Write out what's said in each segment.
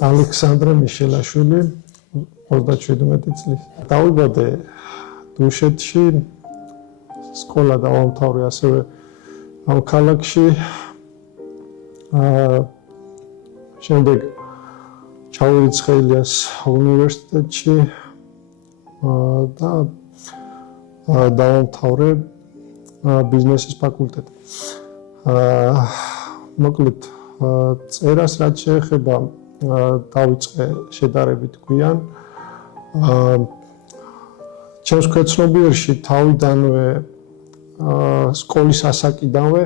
ალექსანდრე მიშელაშვილი 37 წლის. დავიბადე დუშეთში, სკოლა დავამთავრე ასევე ამ ქალაქში. შემდეგ ჩავირიცხე ილიას უნივერსიტეტში და დავამთავრე ბიზნესის ფაკულტეტი. მოკლედ წერას რაც შეეხება დავიწყე შედარებით გვიან. ჩემს ქვეცნობიერში თავიდანვე სკოლის ასაკიდანვე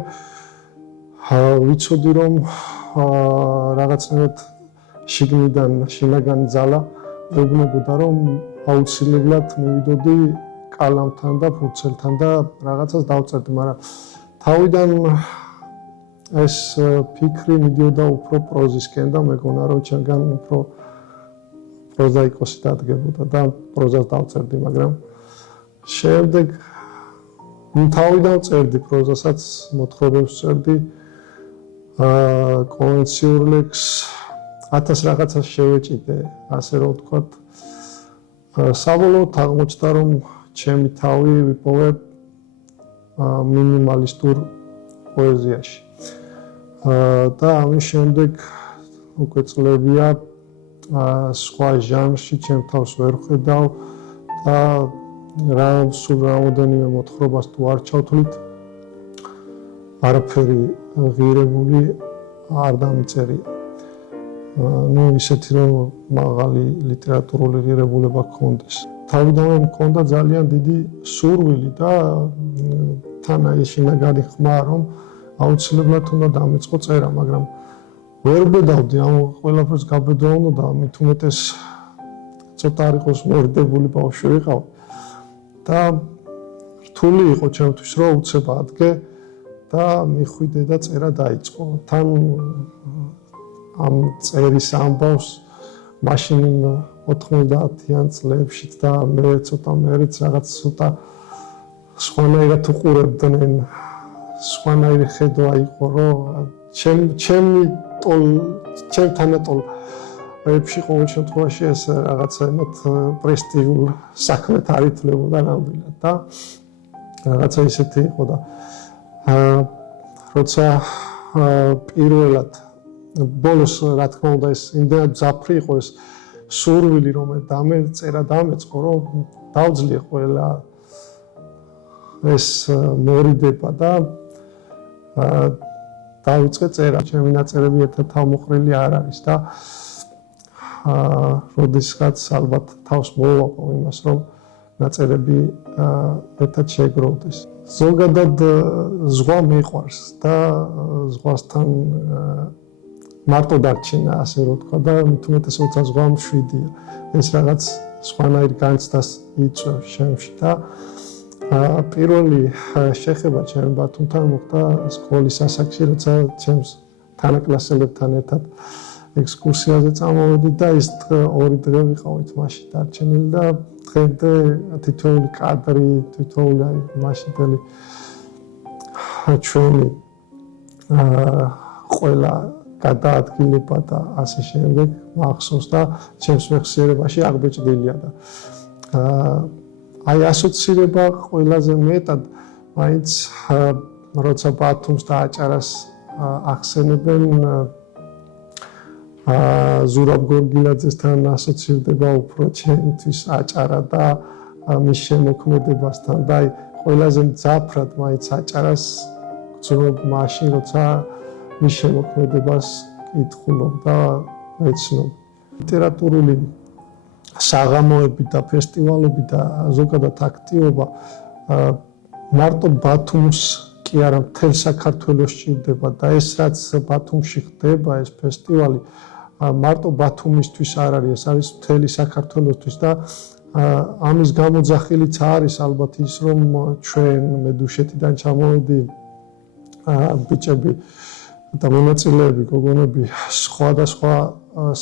ვიცოდი რომ რაღაცნაირად შიგნიდან შინაგანი ძალა ეუბნებოდა რომ აუცილებლად მივიდოდი კალამთან და ფურცელთან და რაღაცას დავწერდი, მაგრამ თავიდან ეს ფიქრი მიდიოდა უფრო პროზისკენ და მეგონა რომ ჩემგან უფრო პროზაიკოსი დადგებოდა და პროზას დავწერდი, მაგრამ შემდეგ თავიდან წერდი პროზასაც, მოთხრობებს წერდი, კონვენციურ ლექსს 1000 რაღაცას შევეჭიდე, ასე რომ ვთქვათ. საბოლოოდ აღმოჩნდა რომ ჩემი თავი ვიპოვე მინიმალისტურ პოეზიაში. და ამის შემდეგ უკვე წლებია სხვა ჟანრში ჩემ თავს ვერ ხედავ და სულ რამოდენიმე მოთხრობას თუ არ ჩავთვლით, არაფერი ღირებული არ დამიწერია. ისეთი რომ მაღალი ლიტერატურული ღირებულება გქონდეს. თავიდანვე მქონდა ძალიან დიდი სურვილი და თან აი შინაგანი ხმა რომ აუცილებლად უნდა დამეწყო წერა, მაგრამ ვერ ბედავდი ამ ყველაფერს გაბედვა უნდა და მით უმეტეს ცოტა არ იყოს მორდებული ბავშვი ვიყავ და რთული იყო ჩემთვის რომ უცებ ადგე და მიხვიდე და წერა დაიწყო. თან ამ წერის ამბავს მაშინ 90-იან წლებშიც და მე ცოტა მერიც რაღაც ცოტა სხვანაირად უყურებდნენ, სხვანაირი ხედვა იყო რომ ჩემთან ტოლებში ყოველ შემთხვევაში ეს რაღაცა იმათ პრესტიჟულ საქმეთ არ ითვლებოდა ნამდვილად და რაღაცა ისეთი იყო და როცა პირველად ბოლოს რა თქმა უნდა ეს იმდენად ძაფრი იყო ეს სურვილი რომ წერა დამეწყო რომ დავძლე ყველა ეს მორიდება და დავიწყე წერა. ჩემი ნაწერები ერთად თავმოყრილი არ არის და როდესაც ალბათ თავს მოვაყო იმას რომ ნაწერები ერთად შეგროვდეს. ზოგადად ზღვა მიყვარს და ზღვასთან მარტო დარჩენა, ასე რომ ვთქვა და მით უმეტეს როცა ზღვა მშვიდია. ეს რაღაც სხვანაირ განცდას იწვევს ჩემში და პირველი შეხება ჩემ ბათუმთან მოხდა სკოლის ასაკში, როცა ჩემს თანაკლასელებთან ერთად ექსკურსიაზე წამოვედი და ის ორი დღე ვიყავით მასში დარჩენილი და დღემდე თითოეული კადრი, თითოეული მასშტაბელი ჩვენი ყველა გადაადგილება და ასე შემდეგ მახსოვს და ჩემს მეხსიერებაში აღბეჭდილია და აი ასოცირება ყველაზე მეტად მაინც როცა ბათუმს და აჭარას ახსენებენ ზურაბ გორგილაძესთან ასოცირდება უფრო ჩემთვის აჭარა და მის შემოქმედებასთან და აი ყველაზე მძაფრად მაინც აჭარას გძნობ მაშინ როცა მის შემოქმედებას კითხულობ და ვეცნობ. ლიტერატურული საღამოები და ფესტივალები და ზოგადად აქტივობა მარტო ბათუმს კი არა მთელ საქართველოს სჭირდება და ეს რაც ბათუმში ხდება ეს ფესტივალი მარტო ბათუმისთვის არ არის, ეს არის მთელი საქართველოსთვის და ამის გამოძახილიც არის ალბათ ის რომ ჩვენ მე დუშეთიდან ჩამოვედი ბიჭები და მონაწილეები, გოგონები სხვადასხვა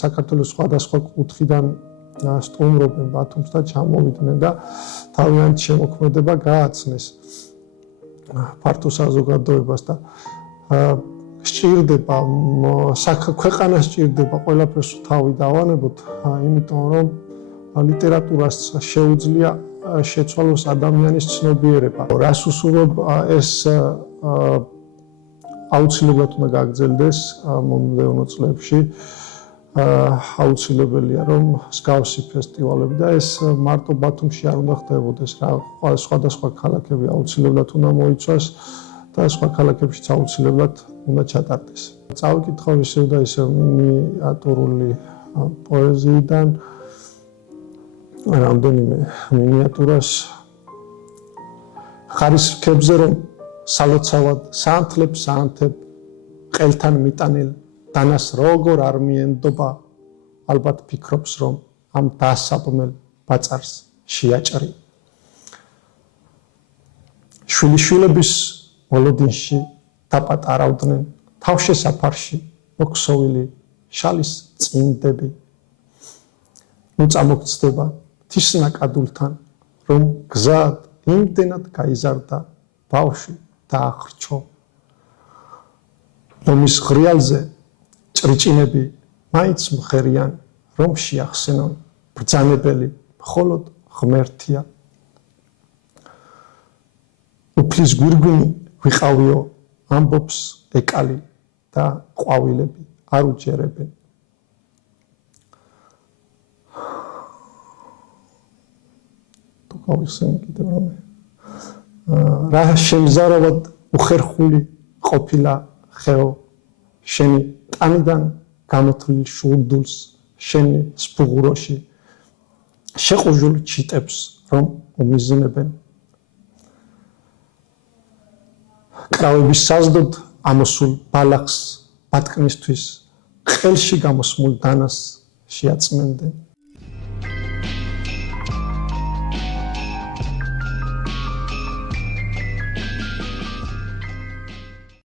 საქართველოს სხვადასხვა კუთხიდან სტუმრობენ ბათუმს და ჩამოვიდნენ და თავიანთი შემოქმედება გააცნეს ფართო საზოგადოებას და სჭირდება ქვეყანას სჭირდება ყველაფერს თავი დავანებოთ, იმიტომ რომ ლიტერატურას შეუძლია შეცვალოს ადამიანის ცნობიერება. რას უსურვებ ეს აუცილებლად უნდა გაგრძელდეს მომდევნო წლებში. აუცილებელია რომ მსგავსი ფესტივალები და ეს მარტო ბათუმში არ უნდა ხდებოდეს რა, სხვადასხვა ქალაქები აუცილებლად უნდა მოიცვას და სხვა ქალაქებშიც აუცილებლად უნდა ჩატარდეს. წავიკითხავ ისევ და ისევ მინიატურული პოეზიიდან რამდენიმე მინიატურას ხარისხებზე რომ სალოცავად საანთლებ ყელთან მიტანილ დანას როგორ არ მიენდობა ალბათ ფიქრობს რომ ამ დასაბმელ ბაწარს შეაჭრი შვილიშვილების მოლოდინში დაპატარავდნენ თავშესაფარში მოქსოვილი შალის წინდები ნუ წამოგწდება თისნაკადულთან რომ გზად იმდენად გაიზარდა ბავშვი დაახრჩო რომის ღრიალზე ჭრიჭინები მაინც მღერიან რომ შეახსენონ ბრძანებელი მხოლოდ ღმერთია უფლის გვირგვინი ვიყავიო ამბობს ეკალი და ყვავილები არ უჯერებენ თუ გავიხსენე კიდევ რომ რა შემზარავად უხერხული ყოფილა ხეო შენი ტანიდან გამოთვლილ შურდულს შენი სფუღუროში შეყუჟულ ჩიტებს რომ უმიზნებენ კრავების საზდოდ ამოსულ ბალახს ბატკნისთვის ყელში გამოსმულ დანას შეაწმენდნენ